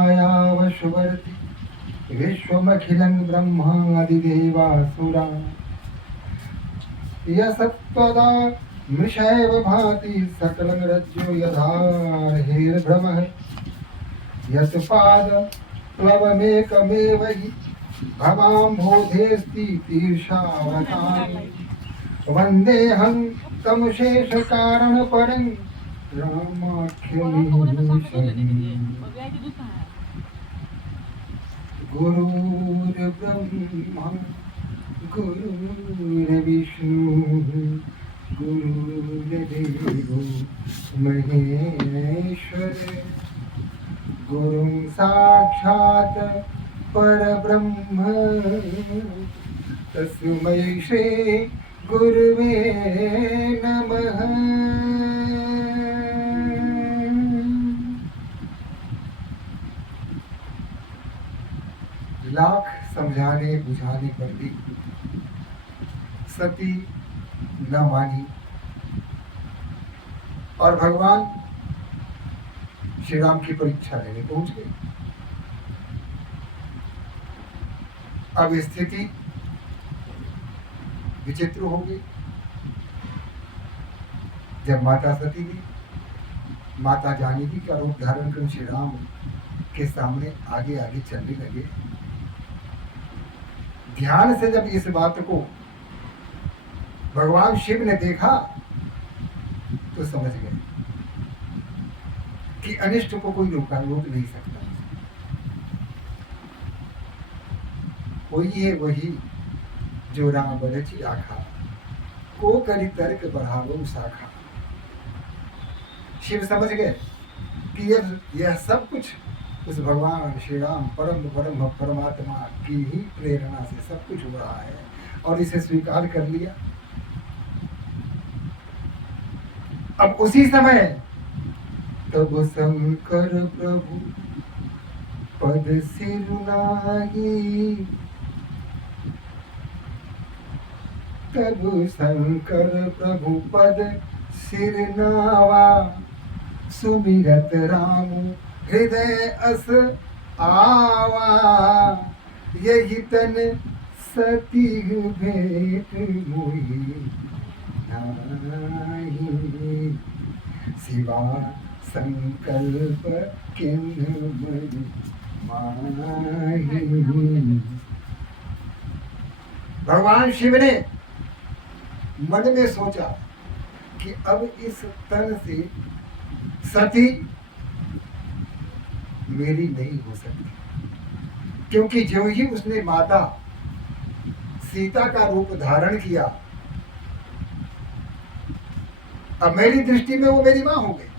यन्मायावशुवर्ति विश्वमखिलं ब्रह्मादिदेवासुरा यस्त्वदा मृषैव भाति सकलं रज्जो यथार्हिर्भ्रमः यत्पादप्लवमेकमेव हि भवाम्भोधेऽस्ति तीर्षावतारम् वन्देऽहं तं शेषकारणपरं रामाख्यमीशम् गुरुर्ब्रह्मा गुरुर्विष्णुः गुरुर्देवो महेश्वरः गुरुं साक्षात् परब्रह्म तस्मै श्री गुरुवे नमः। लाख समझाने बुझाने पर भी सती न मानी और भगवान श्री राम की परीक्षा लेने पहुंच गए। अब स्थिति विचित्र हो गई। जब माता सती ने माता जानकी का रूप धारण कर श्री राम के सामने आगे आगे चलने लगे, ध्यान से जब इस बात को भगवान शिव ने देखा तो समझ गए कि अनिष्ट को कोई रोक नहीं सकता। वही है वही जो राम रचि आखा को करी तर्क बढ़ावो शाखा। शिव समझ गए कि यह सब कुछ उस भगवान श्री राम परम परम परमात्मा की ही प्रेरणा से सब कुछ हो रहा है और इसे स्वीकार कर लिया। अब उसी समय तब शंकर प्रभु पद सिरुनाई, तब शंकर प्रभु पद सिरनावा सुमिरत राम हृदय अस आवा। यही तन सती भेंट मोही नाही, सिवा संकल्प किन्ह मन माही। भगवान शिव ने मन में सोचा कि अब इस तन से सती मेरी नहीं हो सकती, क्योंकि जो ही उसने माता सीता का रूप धारण किया, अब मेरी दृष्टि में वो मेरी मां हो गई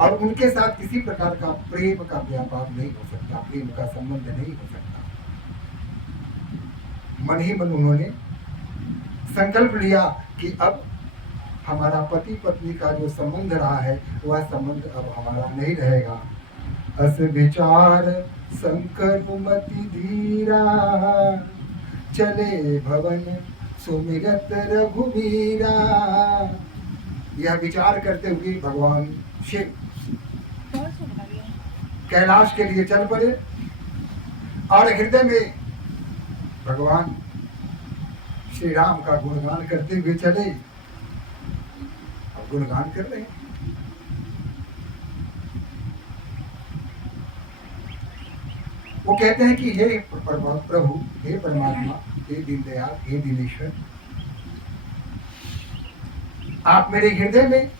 और उनके साथ किसी प्रकार का प्रेम का व्यापार नहीं हो सकता, प्रेम का संबंध नहीं हो सकता। मन ही मन उन्होंने संकल्प लिया कि अब हमारा पति पत्नी का जो संबंध रहा है वह संबंध अब हमारा नहीं रहेगा। अस विचार संकल्प मति धीरा, चले भवन सुमिरत रघुवीरा। यह विचार करते हुए भगवान शिव कैलाश के लिए चल पड़े और हृदय में भगवान श्री राम का गुणगान करते हुए चले। अब गुणगान कर रहे हैं। वो कहते हैं कि हे प्रभु, हे परमात्मा, हे दीनदयाल, हे दीनेश्वर, आप मेरे हृदय में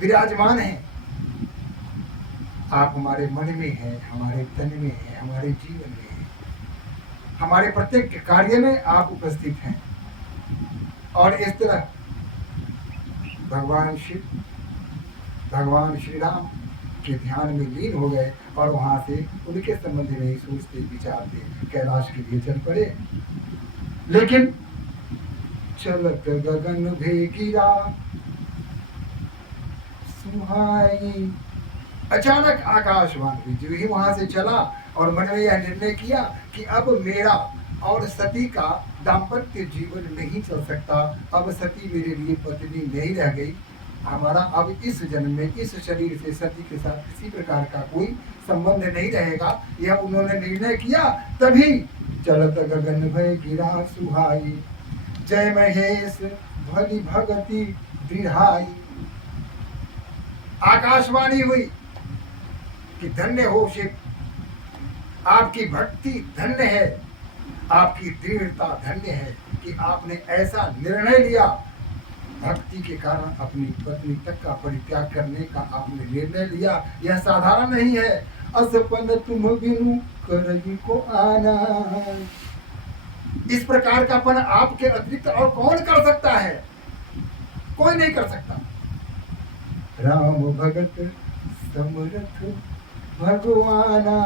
विराजमान हैं। आप हमारे मन में हैं, हमारे तन में हैं, हमारे जीवन में हैं, हमारे प्रत्येक कार्य में आप उपस्थित हैं। और इस तरह भगवान शिव भगवान श्री राम के ध्यान में लीन हो गए और वहां से उनके संबंध में ही सोचते विचारते कैलाश के लिए चल पड़े। लेकिन चलत गगन भेगिरा सुहाई। अचानक आकाशवाणी हुई, जो ही वहां से चला और मन में यह निर्णय किया कि अब मेरा और सती का दाम्पत्य जीवन नहीं चल सकता, अब सती मेरे लिए पत्नी नहीं रह गई, हमारा अब इस जन्म में इस शरीर से सती के साथ किसी प्रकार का कोई संबंध नहीं रहेगा, यह उन्होंने निर्णय किया। तभी चलत गगन भय गिरा सुहाई, जय महेश भली भगति दृढ़ाई। आकाशवाणी हुई कि धन्य हो शिव, आपकी भक्ति धन्य है, आपकी दृढ़ता धन्य है कि आपने ऐसा निर्णय लिया, भक्ति के कारण अपनी पत्नी तक का परित्याग करने का आपने निर्णय लिया। यह साधारण नहीं है। असपन तुम बिनु करही को आना, इस प्रकार का पन आपके अतिरिक्त और कौन कर सकता है? कोई नहीं कर सकता। राम भगत समरथ भगवाना,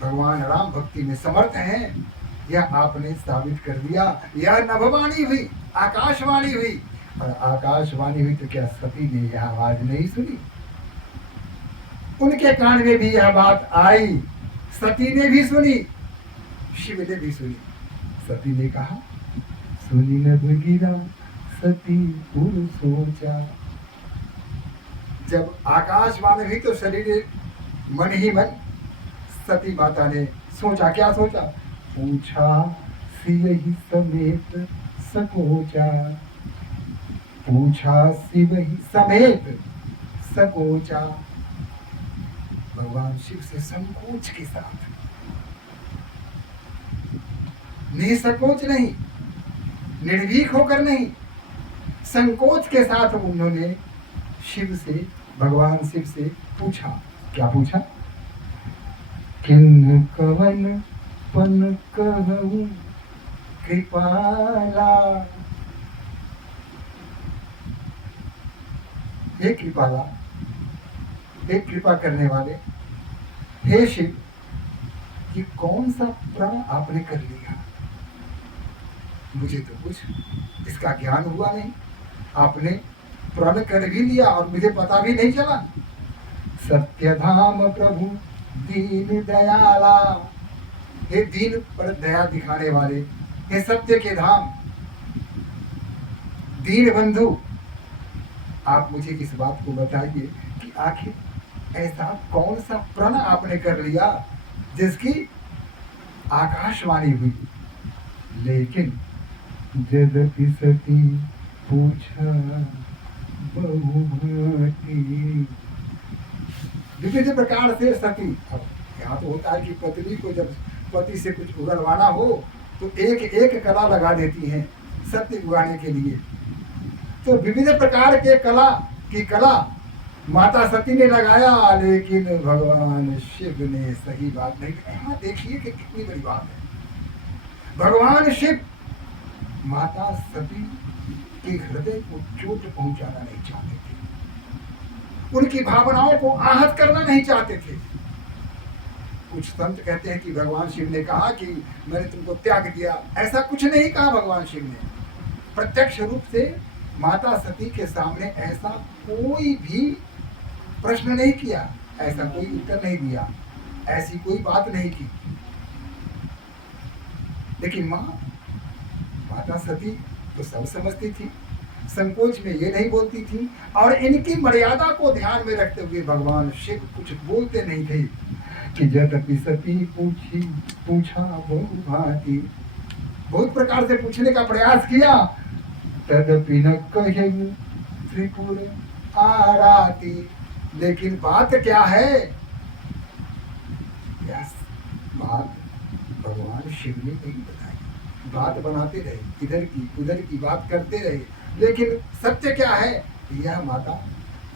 भगवान राम भक्ति में समर्थ हैं, यह आपने साबित कर दिया। यह नभवाणी हुई, आकाशवाणी हुई। और आकाशवाणी हुई तो क्या सती ने यह आवाज नहीं सुनी? उनके कान में भी यह बात आई, सती ने भी सुनी, शिव ने भी सुनी। सती ने कहा, सुनी नभ गिरा सती पुर सोचा। जब आकाशवाणी हुई तो शरीर मन ही मन सती माता ने सोचा, क्या सोचा? पूछा सियहि समेत सकोचा, पूछा सिवहि समेत सकोचा। भगवान शिव से संकोच के साथ, निसंकोच नहीं, निर्भीक होकर नहीं, संकोच के साथ उन्होंने शिव से, भगवान शिव से पूछा। क्या पूछा? किन कवन पन कहूं कृपाला, हे कृपाला, हे कृपा करने वाले, हे शिव, ये कौन सा प्रण आपने कर लिया? मुझे तो कुछ इसका ज्ञान हुआ नहीं, आपने प्रण कर भी लिया और मुझे पता भी नहीं चला। सत्यधाम प्रभु दीन दयाला, हे दीन पर दया दिखाने वाले, हे सत्य के धाम, दीन बंधु, आप मुझे इस बात को बताइए कि आखिर ऐसा कौन सा प्रण आपने कर लिया जिसकी आकाशवाणी हुई। लेकिन यद्यपि सती पूछा बहुभांति, विविध प्रकार से सती, अब यहाँ तो होता है कि पत्नी को जब पति से कुछ उगलवाना हो तो एक एक कला लगा देती हैं सत्य उगाने के लिए। तो विविध प्रकार के कला माता सती ने लगाया, लेकिन भगवान शिव ने सही बात नहीं कही। यहाँ देखिए कि कितनी बड़ी बात है। भगवान शिव माता सती के हृदय को चोट पहुंचाना नहीं चाहते थे, उनकी भावनाओं को आहत करना नहीं चाहते थे। कुछ संत कहते हैं कि भगवान शिव ने कहा कि मैंने तुमको त्याग दिया, ऐसा कुछ नहीं कहा भगवान शिव ने। प्रत्यक्ष रूप से माता सती के सामने ऐसा कोई भी प्रश्न नहीं किया, ऐसा कोई उत्तर नहीं दिया, ऐसी कोई बात नहीं की। लेकिन माता सती तो सब समझती थी, संकोच में ये नहीं बोलती थी, और इनकी मर्यादा को ध्यान में रखते हुए भगवान शिव कुछ बोलते नहीं थे कि यद्यपि सती पूछा बहुभांति, बहुत प्रकार से पूछने का प्रयास किया, तदपि न कहे त्रिपुर आराती, लेकिन बात क्या है? यस, बात भगवान शिव ने नहीं बताई। बात बनाते रहे, इधर की उधर की बात करते रहे, लेकिन सत्य क्या है यह माता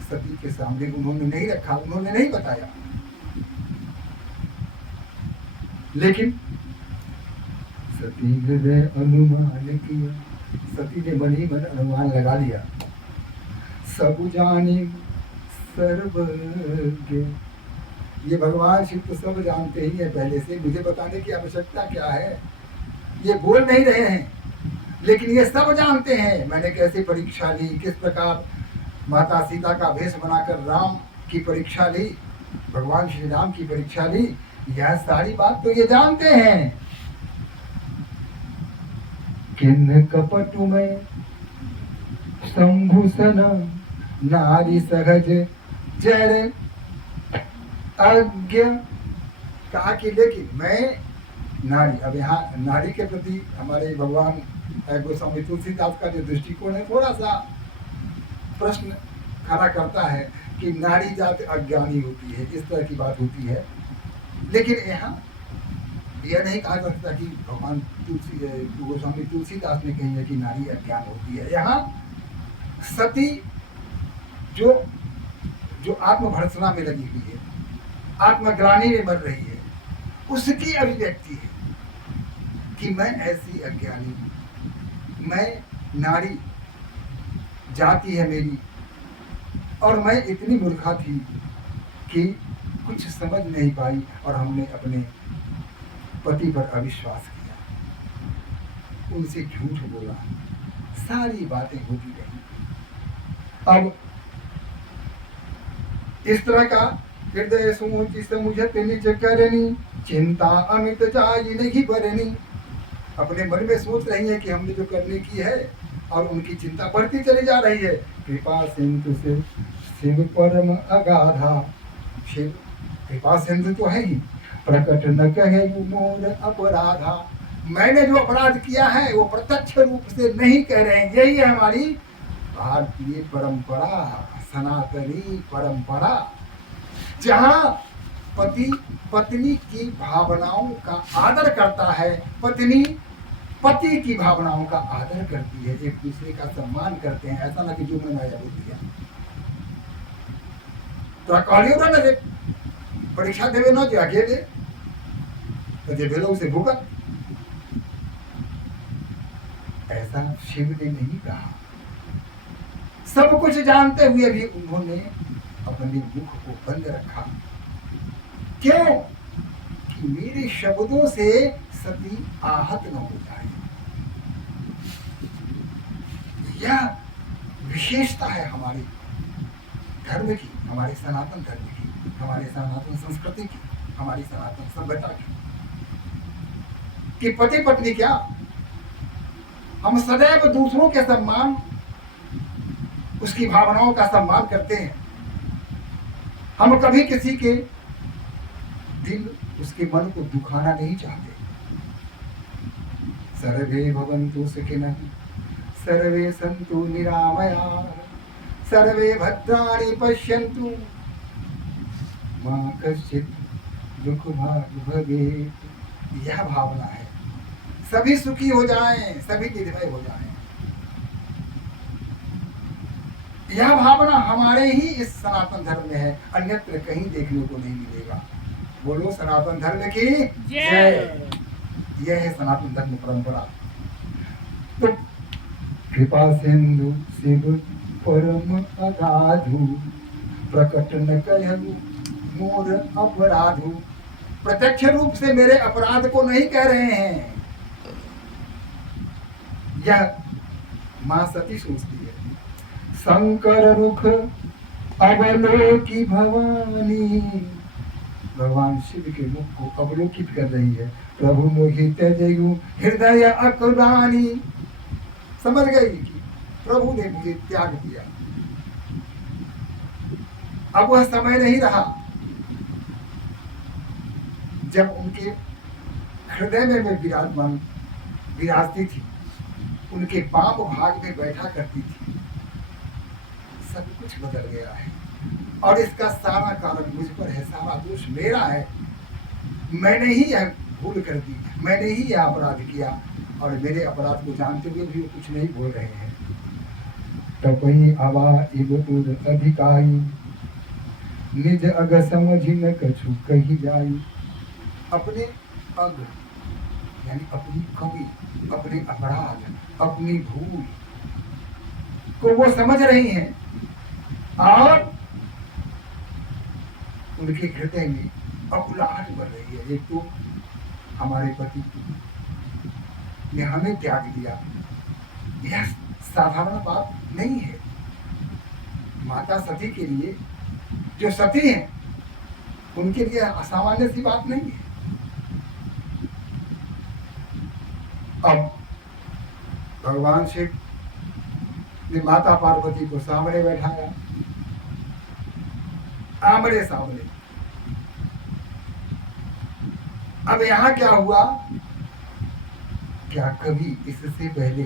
सती के सामने उन्होंने नहीं रखा, उन्होंने नहीं बताया। लेकिन सती हृदय अनुमान किया, सती ने मन ही मन अनुमान लगा लिया। सब जाने सर्वज्ञ, ये भगवान शिव तो सब जानते ही है पहले से, मुझे बताने की आवश्यकता क्या है? ये बोल नहीं रहे हैं, लेकिन ये सब जानते हैं मैंने कैसे परीक्षा ली, किस प्रकार माता सीता का वेश बनाकर राम की परीक्षा ली, भगवान श्री राम की परीक्षा ली, यह सारी बात तो ये जानते हैं। किन कपटु में संभूषण नारी सहज जर अज्ञ। कहा कि लेकिन मैं नारी, अब यहाँ नारी के प्रति हमारे भगवान गोस्वामी तुलसीदास का जो दृष्टिकोण है थोड़ा सा प्रश्न खड़ा करता है कि नारी जाति अज्ञानी होती है, इस तरह की बात होती है। लेकिन यहाँ यह नहीं कहा जा सकता कि भगवान गोस्वामी तुलसीदास ने कही है कि नारी अज्ञान होती है। यहाँ सती जो जो आत्मभर्त्सना में लगी हुई है, आत्मग्लानि में मर रही है, उसकी अभिव्यक्ति है कि मैं ऐसी अज्ञानी हूँ, मैं नारी जाति है मेरी, और मैं इतनी मूर्खा थी कि कुछ समझ नहीं पाई और हमने अपने पति पर अविश्वास किया, उनसे झूठ बोला, सारी बातें होती रही। अब इस तरह का हृदय समुझत निज करनी, चिंता अमित जाई नहीं बरनी। अपने मन में सोच रही है कि हमने जो करने की है, और उनकी चिंता बढ़ती चली जा रही है। कृपा सिंधु से शिव परम अगाधा, शिव कृपा सिंधु तो है ही, प्रकट न कहे मोर अपराधा। मैंने जो अपराध किया है वो प्रत्यक्ष रूप से नहीं कह रहे हैं। यही है हमारी भारतीय परंपरा, सनातनी परंपरा, जहाँ पति पत्नी की भावनाओं का आदर करता है, पत्नी पति की भावनाओं का आदर करती है, एक दूसरे का सम्मान करते हैं। ऐसा ना कि जो मैंने आया बोल दिया तो कहलियो ना जे परीक्षा देवे न जो आगे दे तो जे भेलो उसे भुगत। ऐसा शिव ने नहीं कहा। सब कुछ जानते हुए भी उन्होंने अपने मुख को बंद रखा। क्यों? कि मेरे शब्दों से सती आहत न हो जाए। यह विशेषता है हमारे धर्म की, हमारे सनातन धर्म की, हमारे सनातन संस्कृति की, हमारी सनातन सभ्यता की, कि पति पत्नी क्या, हम सदैव दूसरों के सम्मान, उसकी भावनाओं का सम्मान करते हैं। हम कभी किसी के दिल, उसके मन को दुखाना नहीं चाहते। सर्वे भवन्तु सुखिनः, सर्वे सन्तु निरामयाः, सर्वे भद्राणि पश्यन्तु मा कश्चित् दुःखभाग् भवेत्। यह भावना है, सभी सुखी हो जाएं, सभी निर्भय हो जाएं। यह भावना हमारे ही इस सनातन धर्म में है, अन्यत्र कहीं देखने को नहीं मिलेगा। बोलो सनातन धर्म की जय। यह है सनातन धर्म परंपरा। तो कृपा सिंधु शिव परम अगाधु, प्रकट न कहु मोर अपराधु। प्रत्यक्ष रूप से मेरे अपराध को नहीं कह रहे हैं। यह मां सती सोचती है। शंकर रुख अवलोकी भवानी, भगवान शिव के मुख को अवलोकित कर रही है। प्रभु मोहित जयु हृदय अकुलानी। समझ गई कि प्रभु ने मुझे त्याग दिया, अब वह समय नहीं रहा जब उनके हृदय में मैं विराजती थी, उनके बाम भाग में बैठा करती थी। सब कुछ बदल गया है और इसका सारा कारण मुझ पर है, सारा दोष मेरा है। मैंने ही यह भूल कर दी, मैंने ही यह अपराध किया, और मेरे अपराध को जानते हुए भी वो कुछ नहीं बोल रहे हैं। तपहि आवा इबुर अधिकारी, निज अग समझि न कछु कही जाई। अपने अग यानी अपनी कमी, अपने अपराध, अपनी भूल को वो समझ रही हैं, और उनके हृदय में अकुलाहट बढ़ रही है। एक तो हमारे पति ने हमें त्याग दिया, यह साधारण बात नहीं है। माता सती के लिए, जो सती हैं उनके लिए असामान्य सी बात नहीं है। अब भगवान शिव ने माता पार्वती को सामने बैठाया, आमने सामने। अब यहां क्या हुआ, क्या कभी इससे पहले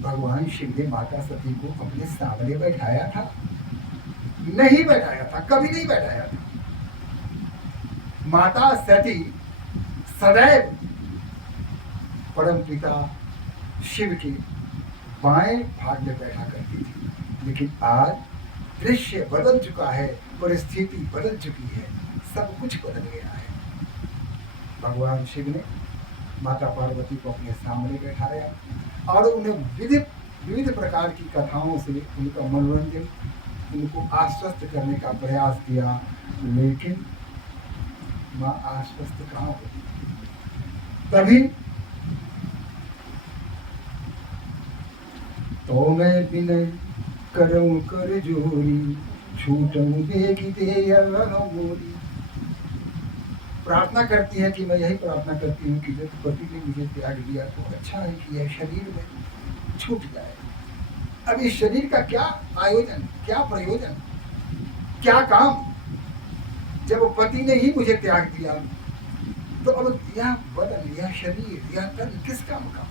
भगवान शिव ने माता सती को अपने सामने बैठाया था? नहीं बैठाया था, कभी नहीं बैठाया था। माता सती सदैव परम पिता शिव के बाएं भाग में बैठा करती थी, लेकिन आज दृश्य बदल चुका है, परिस्थिति बदल चुकी है, सब कुछ बदल गया है। भगवान शिव ने माता पार्वती को अपने सामने बैठाया और उन्हें विविध प्रकार की कथाओं से उनका मनोरंजन, उनको आश्वस्त करने का प्रयास किया, लेकिन माँ आश्वस्त कहाँ होती। तभी तो मैं विनय करऊं कर जोरी, छूटऊं बेगी दे मोरी। प्रार्थना करती है कि मैं यही प्रार्थना करती हूँ कि जब पति ने मुझे त्याग दिया तो अच्छा है कि यह शरीर में छूट जाए। अब इस शरीर का क्या आयोजन, क्या प्रयोजन, क्या काम, जब पति ने ही मुझे त्याग दिया तो अब यह बदन, यह शरीर, यह तन किस काम का।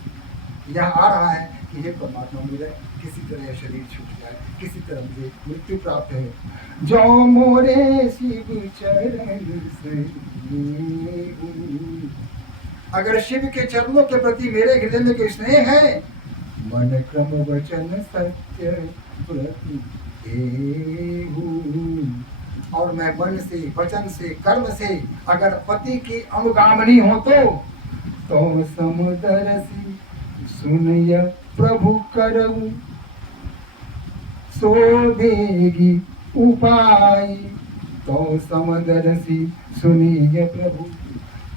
यह आ रहा है कि हे परमात्मा मेरे किसी तरह यह शरीर छूट जाए, किसी तरह मुझे मृत्यु प्राप्त है। जो मोरे शिव चरण से, अगर शिव के चरणों के प्रति मेरे हृदय में कोई स्नेह है, मन क्रम वचन सत्य प्रति और मैं मन से, वचन से, कर्म से अगर पति की अनुगामनी हो तो समुदरसी सुनिय प्रभु करऊ, सोभेगी उपाय। तो समदरसी सुनिय प्रभु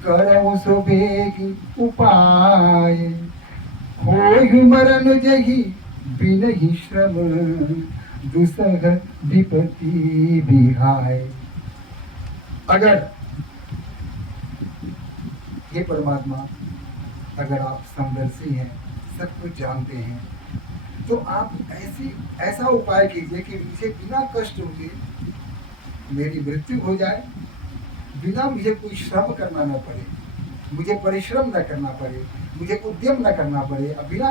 करऊ, सोभेगी उपाय। होयु मरण जही बिनहि श्रम, दुसह विपत्ति बिहाय। अगर हे परमात्मा, अगर आप समदर्शी हैं, सब कुछ जानते हैं, तो आप ऐसा उपाय कीजिए कि मुझे बिना कष्ट हुए मेरी मृत्यु हो जाए, बिना मुझे कोई श्रम करना न पड़े, मुझे परिश्रम न करना पड़े, मुझे उद्यम न करना पड़े, बिना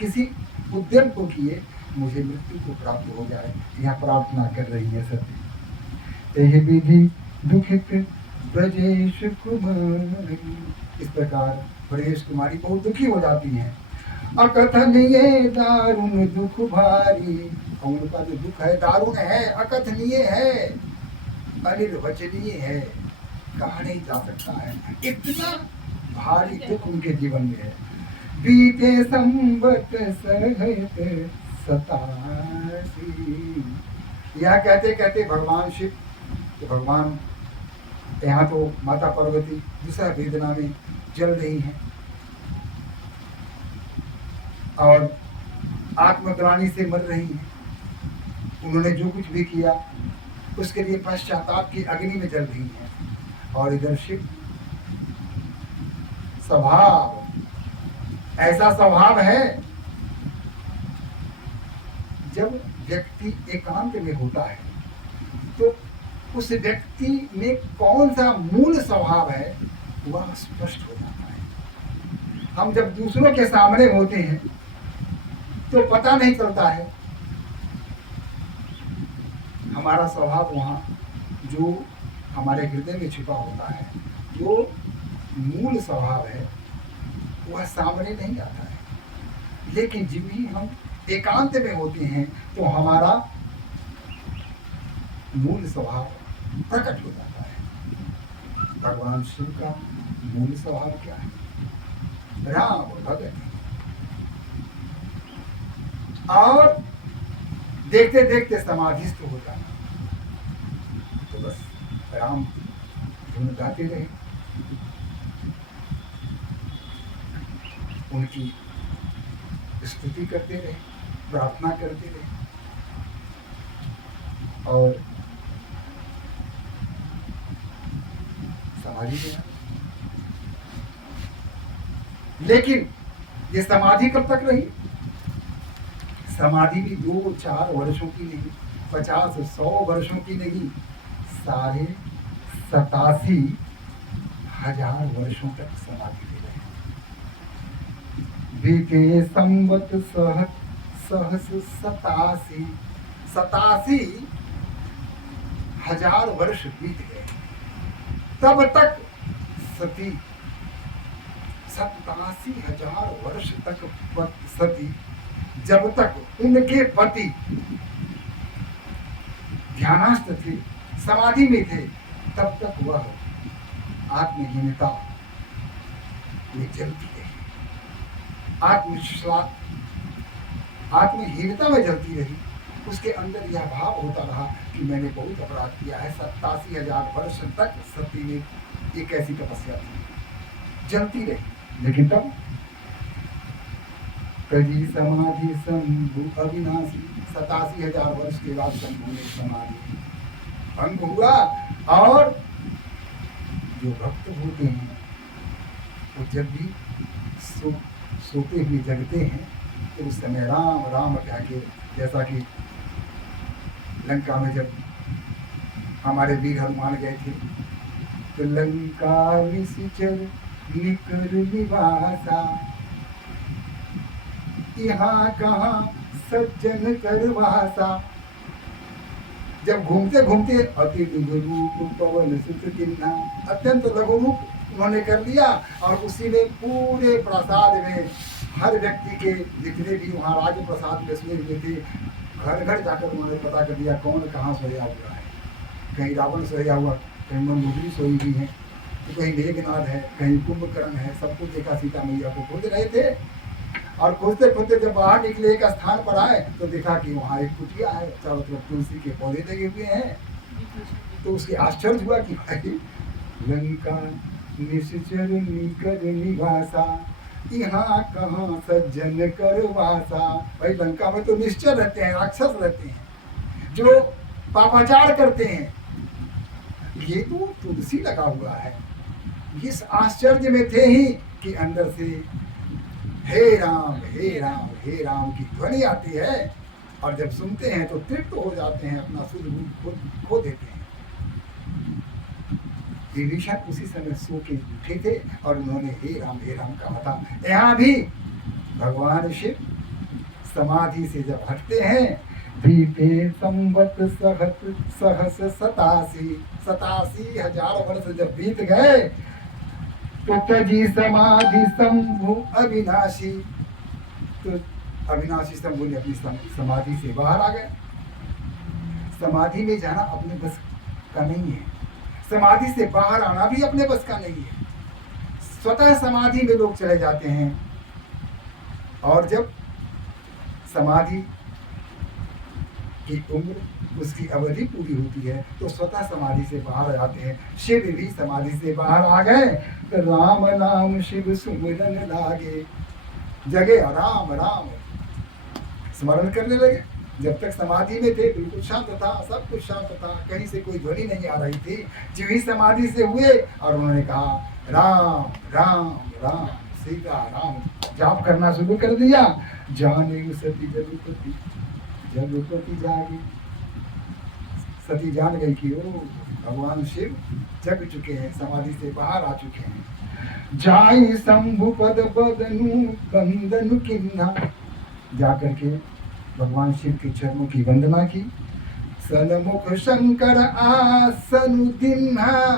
किसी उद्यम को किए मुझे मृत्यु को प्राप्त हो जाए। यह प्रार्थना कर रही है सती। यह विधि दुखित ब्रजेश कुमारी। इस प्रकार ब्रजेश कुमारी बहुत दुखी हो जाती हैं। अकथनीय दारुण दुख भारी, और उनका जो दुख है दारुण है, अकथनीय है, अनिर्वचनीय है, कहा नहीं जा सकता है। इतना भारी दुख उनके जीवन में है। बीते संबत सहत सतासी। यह कहते कहते भगवान शिव, तो भगवान यहाँ तो माता पार्वती दूसरा वेदना में जल रही हैं और आत्मग्लानि से मर रही हैं। उन्होंने जो कुछ भी किया उसके लिए पश्चाताप की अग्नि में जल रही हैं। और इधर शिव स्वभाव, ऐसा स्वभाव है जब व्यक्ति एकांत में होता है तो उस व्यक्ति में कौन सा मूल स्वभाव है वह स्पष्ट हो जाता है। हम जब दूसरों के सामने होते हैं तो पता नहीं चलता है हमारा स्वभाव, वहाँ जो हमारे हृदय में छुपा होता है, जो मूल स्वभाव है वह सामने नहीं आता है। लेकिन जब भी हम एकांत में होते हैं तो हमारा मूल स्वभाव प्रकट हो जाता है। भगवान शिव का मूल स्वभाव क्या है? राम भगत। और देखते देखते समाधिस्थ हो जाना। तो बस राम धुन गाते रहे, उनकी स्तुति करते रहे, प्रार्थना करते रहे। और समाधि में है। लेकिन ये समाधि कब तक रही? समाधि भी 2-4 वर्षों की नहीं, 50-100 वर्षों की नहीं, 87,000 वर्षों तक समाधि ले रहे। बीते संवत सहस 87,000 वर्ष बीत गए, तब तक सती 87,000 वर्ष तक सती, जब तक उनके पति ध्यानस्थ थे, समाधि में थे, तब तक वह आत्महीनता में जलती रही, आत्महीनता में जलती रही। उसके अंदर यह भाव होता रहा कि मैंने बहुत अपराध किया है। 87,000 वर्ष तक सती ने एक ऐसी तपस्या थी, जलती रही। लेकिन तब तजी समाधि शंभु अविनाशी, 87,000 वर्ष के बाद शंभु में समाधि भंग हुआ। और जो भक्त होते हैं वो जब भी सोते हुए जगते हैं तो उस समय राम राम कह के, जैसा कि लंका में जब हमारे वीर हनुमान गए थे तो लंका निश्चर निकर निवासा, यहाँ कहाँ सज्जन करवासा। जब घूमते घूमते अति लघुरूप पवन सुत किन्ना, अत्यंत लघुरूप उन्होंने कर लिया। और उसी में पूरे प्रसाद में हर व्यक्ति के जितने भी वहाँ राज प्रसाद में सोए हुए थे, घर घर जाकर उन्होंने पता कर दिया कौन कहाँ सोया हुआ है। कहीं रावण सोया हुआ, कहीं मंदोदरी सोई हुई है, तो कहीं मेघनाद है, कहीं कुंभकर्ण है। सबको देखा, सीता मैया को खोज रहे थे। और खोजते खोजते जब बाहर निकले, एक स्थान पर आए तो देखा कि वहाँ एक कुटिया है, चारों तरफ तुलसी के पौधे लगे हुए हैं। तो उसके आश्चर्य हुआ कि भाई लंका निश्चर निकर निवासा, यहाँ कहाँ सज्जन करवासा। भाई लंका में तो निश्चर रहते हैं, राक्षस रहते हैं जो पापाचार करते हैं, ये तो तुलसी लगा हुआ है। इस आश्चर्य में थे ही कि अंदर से हे राम हे राम हे राम की ध्वनि आती है। और जब सुनते हैं तो तृप्त हो जाते हैं, अपना शुद्ध रूप खो देते हैं। विभीषण उसी समय सो के उठे थे और उन्होंने हे राम कहा था। यहाँ भी भगवान शिव समाधि से जब हटते हैं, बीते संवत सहस 87,000 वर्ष जब बीत गए तो तजी समाधि शंभु अविनाशी, तो अविनाशी शंभु ने अपनी समाधि से बाहर आ गए। समाधि में जाना अपने बस का नहीं है, समाधि से बाहर आना भी अपने बस का नहीं है। स्वतः समाधि में लोग चले जाते हैं और जब समाधि की उम्र, उसकी अवधि पूरी होती है तो स्वतः समाधि से बाहर आते हैं। शिव भी समाधि से बाहर आ गए तो राम नाम शिव सुमिरन लागे, जगे राम राम स्मरण करने लगे। जब तक समाधि में थे बिल्कुल शांत था, सब कुछ शांत था, कहीं से कोई ध्वनि नहीं आ रही थी। जो ही समाधि से हुए और उन्होंने कहा राम राम राम सीता राम जाप करना शुरू कर दिया। जाने सती जगपति जागे, सती जान गई कि ओ भगवान शिव जग चुके हैं, समाधि से बाहर आ चुके हैं। जाई शंभु पद बदनु बंदनु किन्ना, जाकर के भगवान शिव के चरणों की वंदना की। सनमुख शंकर आसन दिन्हा,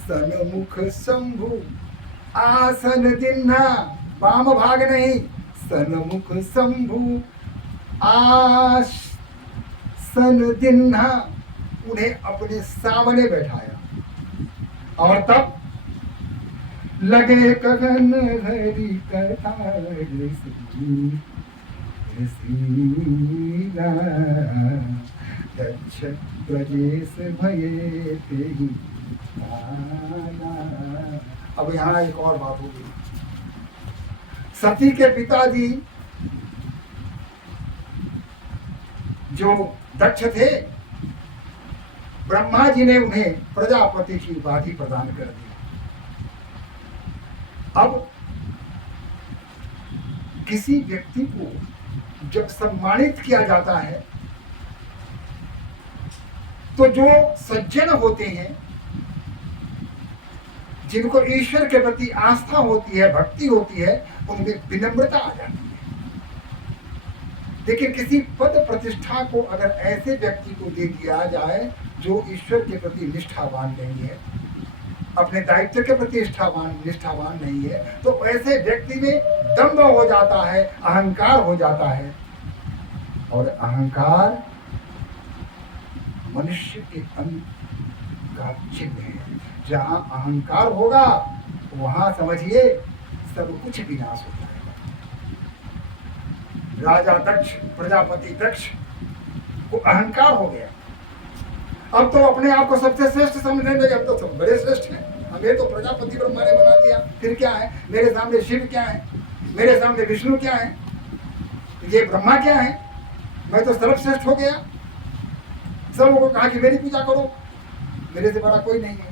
सनमुख शंभु आसन दिन्हा, वाम भाग नहीं, सनमुख शंभु आसन दिन्हा, उन्हें अपने सामने बैठाया। और तब लगे कगन हरि कथा दक्ष ब्रजेश भये तेहि नाना। अब यहाँ एक और बात होगी। सती के पिताजी जो दक्ष थे, ब्रह्मा जी ने उन्हें प्रजापति की उपाधि प्रदान कर दी। अब किसी व्यक्ति को जब सम्मानित किया जाता है तो जो सज्जन होते हैं, जिनको ईश्वर के प्रति आस्था होती है, भक्ति होती है, उनमें विनम्रता आ जाती है। देखिए, किसी पद प्रतिष्ठा को अगर ऐसे व्यक्ति को दे दिया जाए जो ईश्वर के प्रति निष्ठावान नहीं है, अपने दायित्व के प्रति निष्ठावान नहीं है, तो ऐसे व्यक्ति में दंभ हो जाता है, अहंकार हो जाता है। और अहंकार मनुष्य के अंत का चिन्ह है। जहां अहंकार होगा वहां समझिए सब कुछ विनाश हो जाएगा। राजा दक्ष, प्रजापति दक्ष को अहंकार हो गया। अब तो अपने आप को सबसे श्रेष्ठ समझने लगे, अब तो सब बड़े श्रेष्ठ हैं, हमें तो प्रजापति ब्रह्मा ने बना दिया, फिर क्या है, मेरे सामने शिव क्या है, मेरे सामने विष्णु क्या है, ये ब्रह्मा क्या है, मैं तो सर्वश्रेष्ठ हो गया। सब लोगों को कहा कि मेरी पूजा करो, मेरे से बड़ा कोई नहीं है।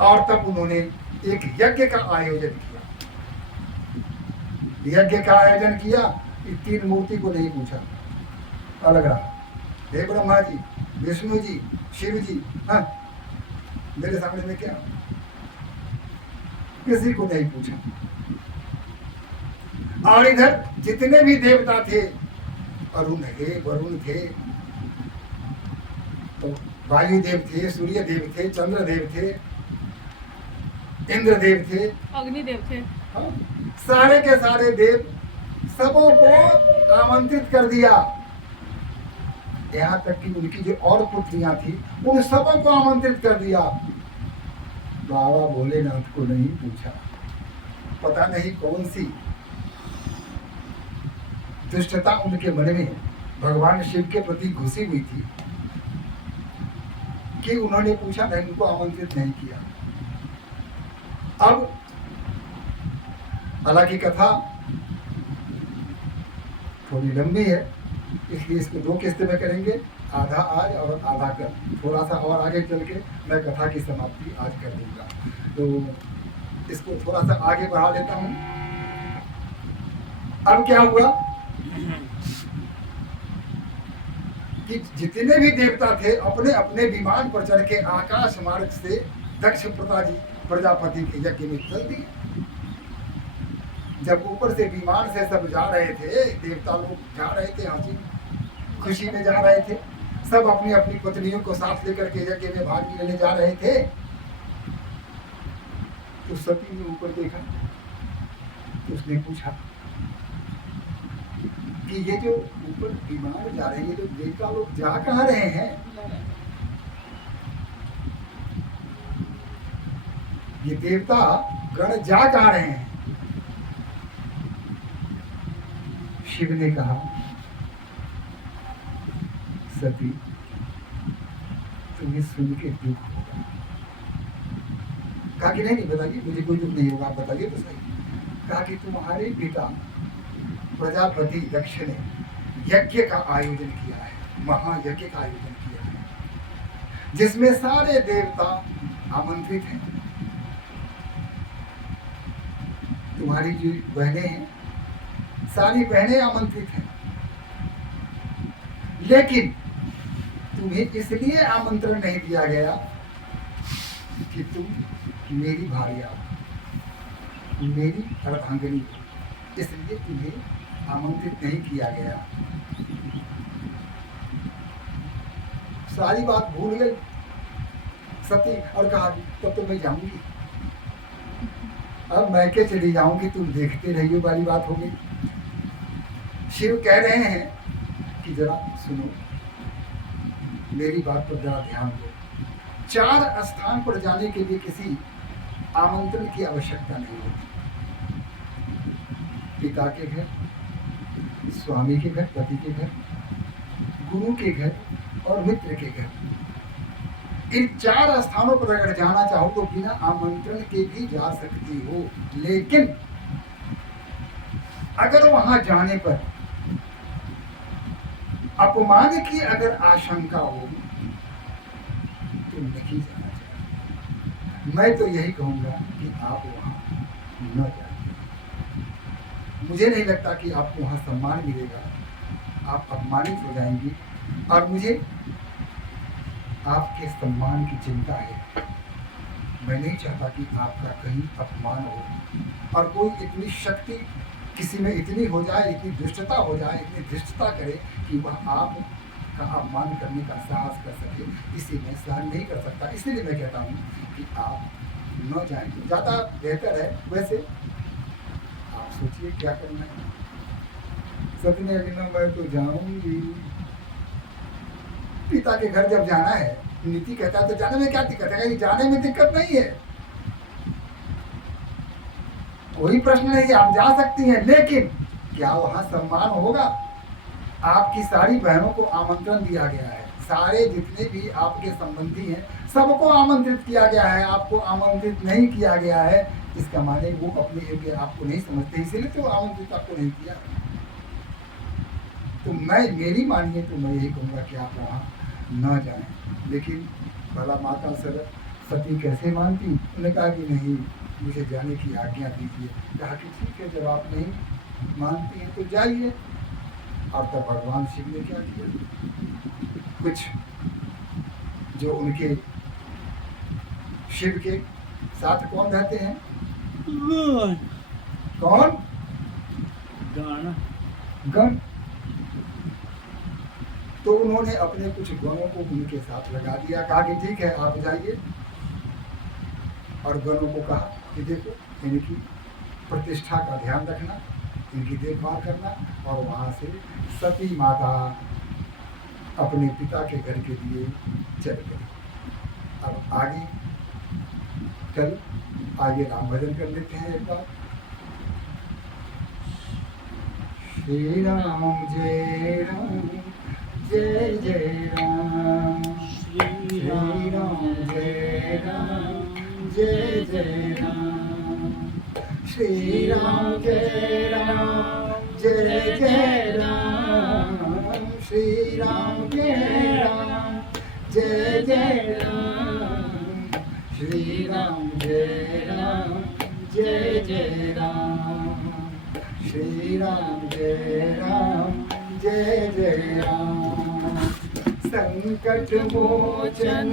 और तब उन्होंने एक यज्ञ का आयोजन किया। यज्ञ का आयोजन किया, इस तीन मूर्ति को नहीं पूछा, अलग रहा। हे ब्रह्मा जी, विष्णु जी, शिव जी, हाँ मेरे सामने में क्या, किसी को नहीं पूछा। और इधर जितने भी देवता थे, अरुण थे, वरुण थे, तो वायु देव थे, सूर्य देव थे, चंद्र देव थे, इंद्र देव थे, अग्निदेव थे, हाँ, सारे के सारे देव, सबों को आमंत्रित कर दिया। यहाँ तक कि उनकी जो और पुत्रियां थी, उन सबों को आमंत्रित कर दिया। बाबा भोलेनाथ को नहीं पूछा। पता नहीं कौन सी दुष्टता उनके मन में भगवान शिव के प्रति घुसी हुई थी कि उन्होंने पूछा नहीं, उनको आमंत्रित नहीं किया। अब हालांकि कथा थोड़ी लंबी है, इसलिए इसको दो किस्तें में करेंगे, आधा आज और आधा कल। थोड़ा सा और आगे चल के मैं कथा की समाप्ति आज कर दूंगा, तो इसको थोड़ा सा आगे बढ़ा लेता हूँ। अब क्या हुआ कि जितने भी देवता थे अपने अपने विमान पर चढ़ के आकाश मार्ग से दक्ष प्रजापति के यज्ञ में चल दिए। जब ऊपर से विमान से सब जा रहे थे, देवता लोग जा रहे थे, हंसी खुशी में जा रहे थे, सब अपनी अपनी पत्नियों को साथ लेकर के यज्ञ में भाग लेने जा रहे थे, तो सती ने ऊपर देखा, तो उसने पूछा कि ये जो ऊपर विमान जा रहे हैं, ये जो देवता लोग जा कहाँ रहे हैं, ये देवता गण जा कहाँ रहे हैं। शिव ने कहा, सती तुम्हें सुन के दुख होगा। कहा कि नहीं बताइए, मुझे कोई दुख नहीं होगा, आप बताइए तो सही। कहा कि तुम्हारे पिता प्रजापति दक्ष ने यज्ञ का आयोजन किया है, महायज्ञ का आयोजन किया है, जिसमें सारे देवता आमंत्रित हैं। तुम्हारी जो बहनें हैं, सारी बहनें आमंत्रित हैं, लेकिन तुम्हें इसलिए आमंत्रण नहीं दिया गया कि तुम मेरी भार्या, मेरी अर्धांगिनी, इसलिए तुम्हें आमंत्रित नहीं किया गया। सारी बात भूल गई सती और कहा तब तो मैं जाऊंगी, अब मैं के चली जाऊंगी, तुम देखते रहिए वाली बात हो गई। शिव कह रहे हैं कि जरा सुनो, मेरी बात पर जरा ध्यान दो। 4 स्थान पर जाने के लिए किसी आमंत्रण की आवश्यकता नहीं होती। पिता के घर, स्वामी के घर, पति के घर, गुरु के घर और मित्र के घर, इन 4 स्थानों पर अगर जाना चाहो तो बिना आमंत्रण के भी जा सकती हो। लेकिन अगर वहां जाने पर अपमान की अगर आशंका हो तो नहीं जाना चाहिए। मैं तो यही कहूँगा कि आप वहाँ न जाइए। मुझे नहीं लगता कि आपको वहाँ सम्मान मिलेगा, आप अपमानित हो जाएंगी और मुझे आपके सम्मान की चिंता है। मैं नहीं चाहता कि आपका कहीं अपमान हो और कोई इतनी शक्ति किसी में इतनी हो जाए, इतनी दुष्टता हो जाए, इतनी धृष्टता करे कि वह आपका अपमान करने का साहस कर सके। इसी में सहन नहीं कर सकता। इसलिए मैं कहता हूँ कि आप न जाएं तो ज़्यादा बेहतर है। वैसे आप सोचिए क्या करना है। सपने अगिना मैं तो जाऊंगी। पिता के घर जब जाना है, नीति कहता है तो जाने में क्या दिक्कत है? जाने में दिक्कत नहीं है, कोई प्रश्न नहीं है, आप जा सकती हैं। लेकिन क्या वहां सम्मान होगा? आपकी सारी बहनों को आमंत्रण दिया गया है, सारे जितने भी आपके संबंधी हैं सबको आमंत्रित किया गया है, आपको आमंत्रित नहीं किया गया है। इसका माने वो अपने योग्य आपको नहीं समझते, इसीलिए तो आमंत्रित आपको नहीं किया। तो मेरी मानिए तो मैं यही कहूँगा कि आप वहाँ न जाएं। लेकिन भला माता सरस्वती कैसे मानती? उन्होंने कहा कि नहीं, मुझे जाने की आज्ञा दीजिए। कहा कि ठीक है, जब आप नहीं मानती हैं तो जाइए। और तब भगवान शिव ने क्या किया, कुछ जो उनके शिव के साथ कौन रहते हैं? कौन? गण। तो उन्होंने अपने कुछ गणों को उनके साथ लगा दिया। कहा कि ठीक है, आप जाइए। और गणों को कहा कि देखो, इनकी प्रतिष्ठा का ध्यान रखना, इनकी देखभाल करना। और वहाँ से सती माता अपने पिता के घर के लिए चल गई। अब आगे चल, आगे राम भजन कर लेते हैं एक बार। श्री राम जय राम, जय जय राम। श्री राम जय राम, जय जय राम। श्री राम जय राम, जय जय राम। श्री राम जय राम, जय जय राम। श्री राम जय राम, जय जय राम। श्री राम जय राम, जय जय राम। संकट मोचन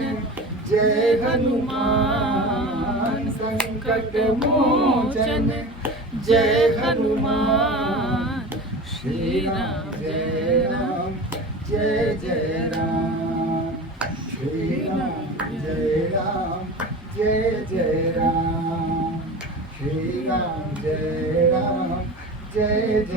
जय हनुमान, संकट मोचन जय हनुमान। श्री राम जय राम, जय जय राम। श्री राम जय राम, जय जय राम। श्री राम जय राम, जय जय